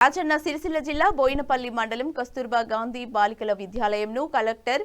రాజన్న సిరిసిల్ల జిల్లా బోయినపల్లి మండలం కస్తూర్బా గాంధీ బాలికల విద్యాలయంను కలెక్టర్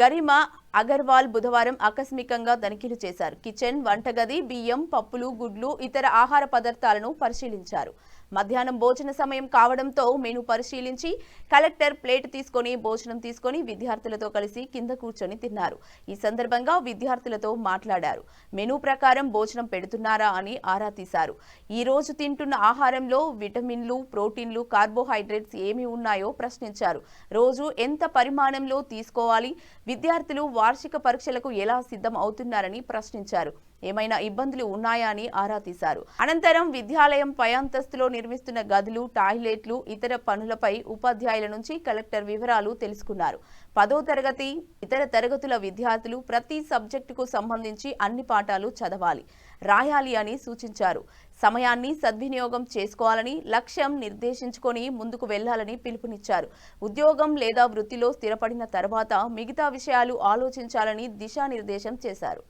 గరిమా అగర్వాల్ బుధవారం ఆకస్మికంగా తనిఖీలు చేశారు. కిచెన్, వంటగది, బియ్యం, పప్పులు, గుడ్లు, ఇతర ఆహార పదార్థాలను పరిశీలించారు. మధ్యాహ్నం భోజన సమయం కావడంతో మెనూ పరిశీలించి కలెక్టర్ ప్లేట్ తీసుకొని భోజనం తీసుకొని విద్యార్థులతో కలిసి కింద కూర్చొని తిన్నారు. ఈ సందర్భంగా విద్యార్థులతో మాట్లాడారు. మెనూ ప్రకారం భోజనం పెడుతున్నారా అని ఆరా తీశారు. ఈ రోజు తింటున్న ఆహారంలో విటమిన్లు, ప్రోటీన్లు, కార్బోహైడ్రేట్స్ ఏమి ఉన్నాయో ప్రశ్నించారు. రోజు ఎంత పరిమాణంలో తీసుకోవాలి, విద్యార్థులు వార్షిక పరీక్షలకు ఎలా సిద్ధం అవుతున్నారని ప్రశ్నించారు. ఏమైనా ఇబ్బందులు ఉన్నాయా అని ఆరా తీశారు. అనంతరం విద్యాలయం పై అంతస్తులో నిర్మిస్తున్న గదులు, టాయిలెట్లు, ఇతర పనులపై ఉపాధ్యాయుల నుంచి కలెక్టర్ వివరాలు తెలుసుకున్నారు. 10వ తరగతి, ఇతర తరగతుల విద్యార్థులు ప్రతి సబ్జెక్టుకు సంబంధించి అన్ని పాఠాలు చదవాలి, రాయాలి అని సూచించారు. సమయాన్ని సద్వినియోగం చేసుకోవాలని, లక్ష్యం నిర్దేశించుకొని ముందుకు వెళ్లాలని పిలుపునిచ్చారు. ఉద్యోగం లేదా వృత్తిలో స్థిరపడిన తర్వాత మిగతా విషయాలు ఆలోచించాలని దిశానిర్దేశం చేశారు.